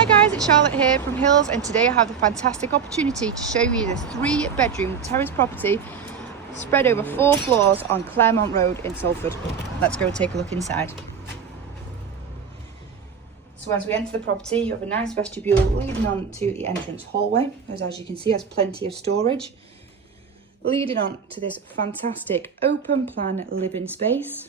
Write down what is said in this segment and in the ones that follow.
Hi guys, it's Charlotte here from Hills, and today I have the fantastic opportunity to show you this 3-bedroom terrace property spread over 4 floors on Claremont Road in Salford. Let's go take a look inside. So as we enter the property, you have a nice vestibule leading on to the entrance hallway, as you can see has plenty of storage. Leading on to this fantastic open plan living space.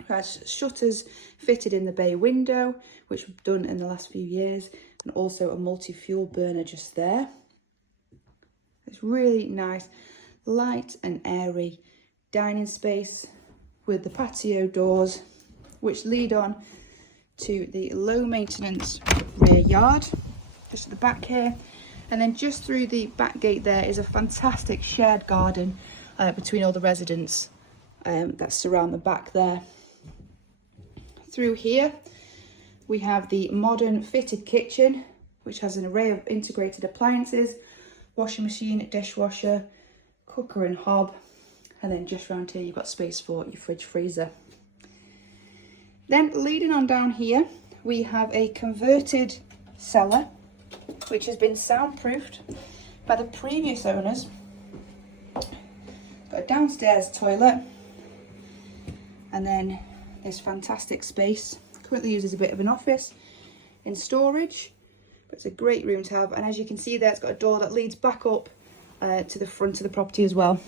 It has shutters fitted in the bay window, which we've done in the last few years, and also a multi-fuel burner just there. It's really nice, light and airy dining space with the patio doors, which lead on to the low maintenance rear yard, just at the back here. And then just through the back gate there is a fantastic shared garden between all the residents that surround the back there. Through here we have the modern fitted kitchen, which has an array of integrated appliances, washing machine, dishwasher, cooker and hob, and then just around here you've got space for your fridge freezer. Then leading on down here we have a converted cellar, which has been soundproofed by the previous owners. Got a downstairs toilet, and then this fantastic space currently used as a bit of an office in storage, but it's a great room to have. And as you can see there, it's got a door that leads back up to the front of the property as well,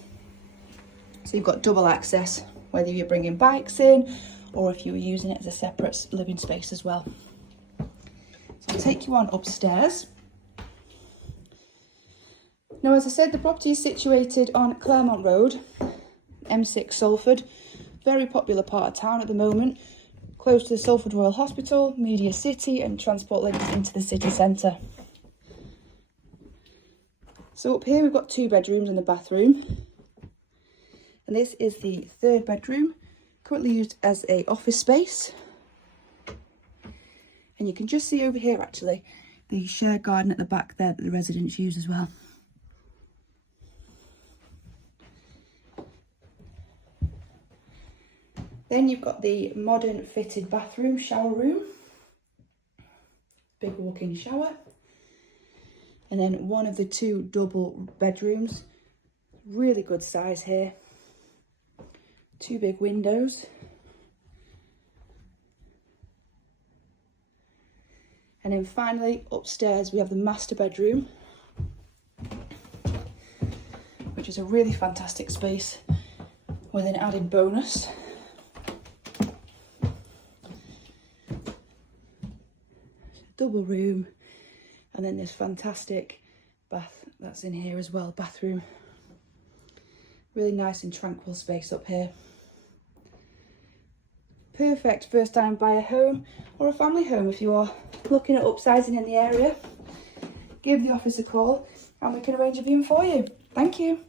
so you've got double access whether you're bringing bikes in or if you were using it as a separate living space as well. So I'll take you on upstairs. Now, as I said, the property is situated on Claremont Road, M6 Salford. Very popular part of town at the moment, close to the Salford Royal Hospital, Media City, and transport links into the city centre. So up here we've got 2 bedrooms and a bathroom, and this is the 3rd bedroom, currently used as an office space. And you can just see over here actually the shared garden at the back there that the residents use as well. Then you've got the modern fitted bathroom, shower room, big walk-in shower, and then one of the 2 double bedrooms, really good size here, 2 big windows, and then finally upstairs we have the master bedroom, which is a really fantastic space with an added bonus. Double room, and then this fantastic bath that's in here as well, bathroom. Really nice and tranquil space up here. Perfect first time buyer home or a family home if you are looking at upsizing in the area. Give the office a call and we can arrange a viewing for you. Thank you.